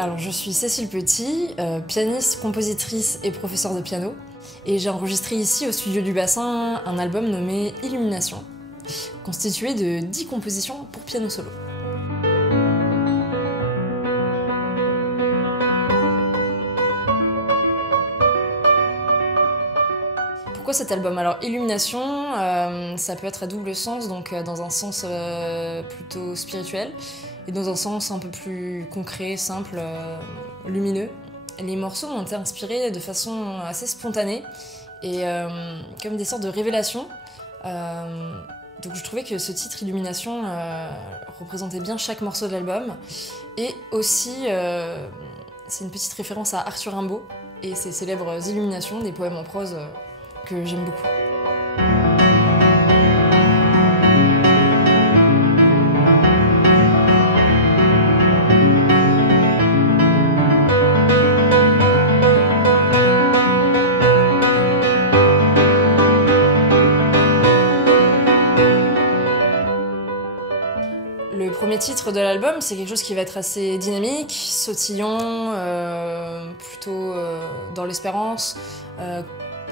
Alors je suis Cécile Petit, pianiste, compositrice et professeure de piano. Et j'ai enregistré ici au studio du Bassin un album nommé Illumination, constitué de 10 compositions pour piano solo. Pourquoi cet album? Alors Illumination, ça peut être à double sens, donc dans un sens plutôt spirituel et dans un sens un peu plus concret, simple, lumineux. Les morceaux ont été inspirés de façon assez spontanée et comme des sortes de révélations. Donc je trouvais que ce titre Illumination représentait bien chaque morceau de l'album. Et aussi, c'est une petite référence à Arthur Rimbaud et ses célèbres Illuminations, des poèmes en prose que j'aime beaucoup. Le premier titre de l'album, c'est quelque chose qui va être assez dynamique, sautillant, plutôt dans l'espérance,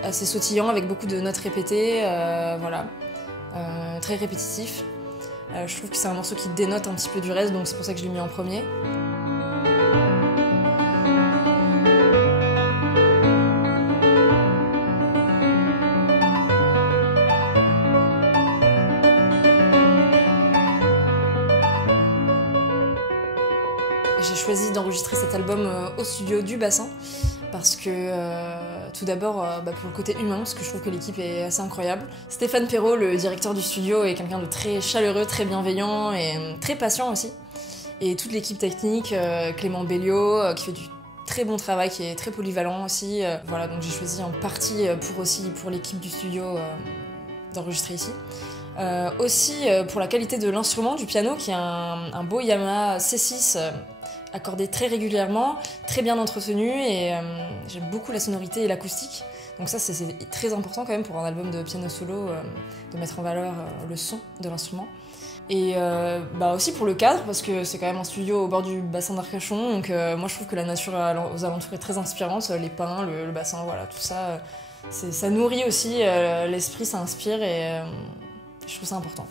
assez sautillant avec beaucoup de notes répétées, voilà, très répétitif. Je trouve que c'est un morceau qui dénote un petit peu du reste, donc c'est pour ça que je l'ai mis en premier. J'ai choisi d'enregistrer cet album au studio du Bassin parce que tout d'abord pour le côté humain, parce que je trouve que l'équipe est assez incroyable. Stéphane Perrault, le directeur du studio, est quelqu'un de très chaleureux, très bienveillant et très patient aussi. Et toute l'équipe technique, Clément Belliot, qui fait du très bon travail, qui est très polyvalent aussi. Voilà, donc j'ai choisi en partie pour l'équipe du studio d'enregistrer ici. Aussi pour la qualité de l'instrument, du piano, qui est un beau Yamaha C6 accordé très régulièrement, très bien entretenu, et j'aime beaucoup la sonorité et l'acoustique. Donc ça, c'est très important quand même pour un album de piano solo, de mettre en valeur le son de l'instrument. Et aussi pour le cadre, parce que c'est quand même un studio au bord du bassin d'Arcachon, donc moi je trouve que la nature aux alentours est très inspirante, les pins, le bassin, voilà, tout ça, ça nourrit aussi l'esprit, ça inspire, et je trouve ça important.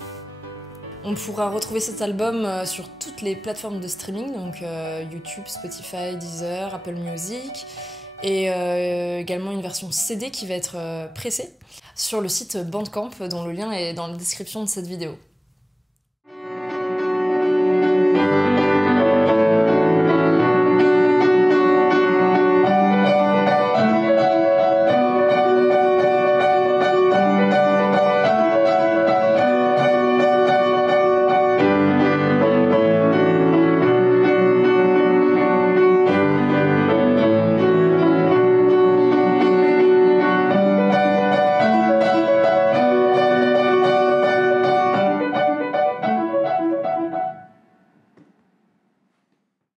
On pourra retrouver cet album sur toutes les plateformes de streaming, donc YouTube, Spotify, Deezer, Apple Music, et également une version CD qui va être pressée sur le site Bandcamp, dont le lien est dans la description de cette vidéo.